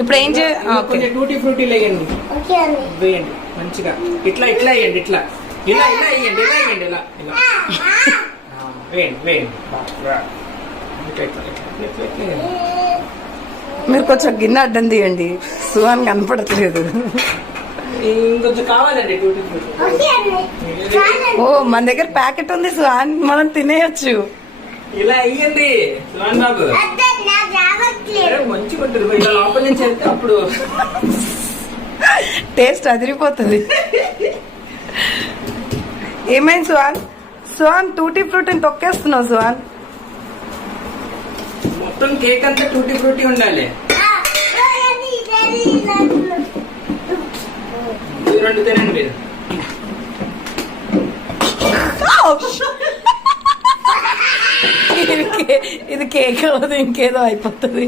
ఇప్పుడు ఏం కొంచెం టూటీ ఫ్రూటీ వేయండి వేయండి మంచిగా ఇట్లా ఇట్లా వేయండి ఇట్లా ఇలా ఇలా వేయండి ఇలా వేయండి ఇలా ఇలా వేయండి వేయండి మీరు కొంచెం గిన్నె అడ్డం తీయండి, సుహాన్ కనపడట్లేదు. ఇంకొంచెం కావాలండి టూటీ ఫ్రూటీ. ఓ మన దగ్గర ప్యాకెట్ ఉంది సుహాన్, మనం తినేయచ్చు. ఇలా అయ్యండి సుహాన్ బాబు, మంచిగా ఉంటుంది. ఇలా లోపల నుంచి వెళ్తే అప్పుడు టేస్ట్ అదిరిపోతుంది. ఏమైంది సుహాన్? సుహాన్ టూటీ ఫ్రూటీని తొక్కేస్తున్నావు సుహాన్. మొత్తం కేక్ అంతా టూటీ ఫ్రూటీ ఉండాలి. రెండు తినండి మీరు. ఇది కేక్ అవ్వదు, ఇంకేదో అయిపోతుంది.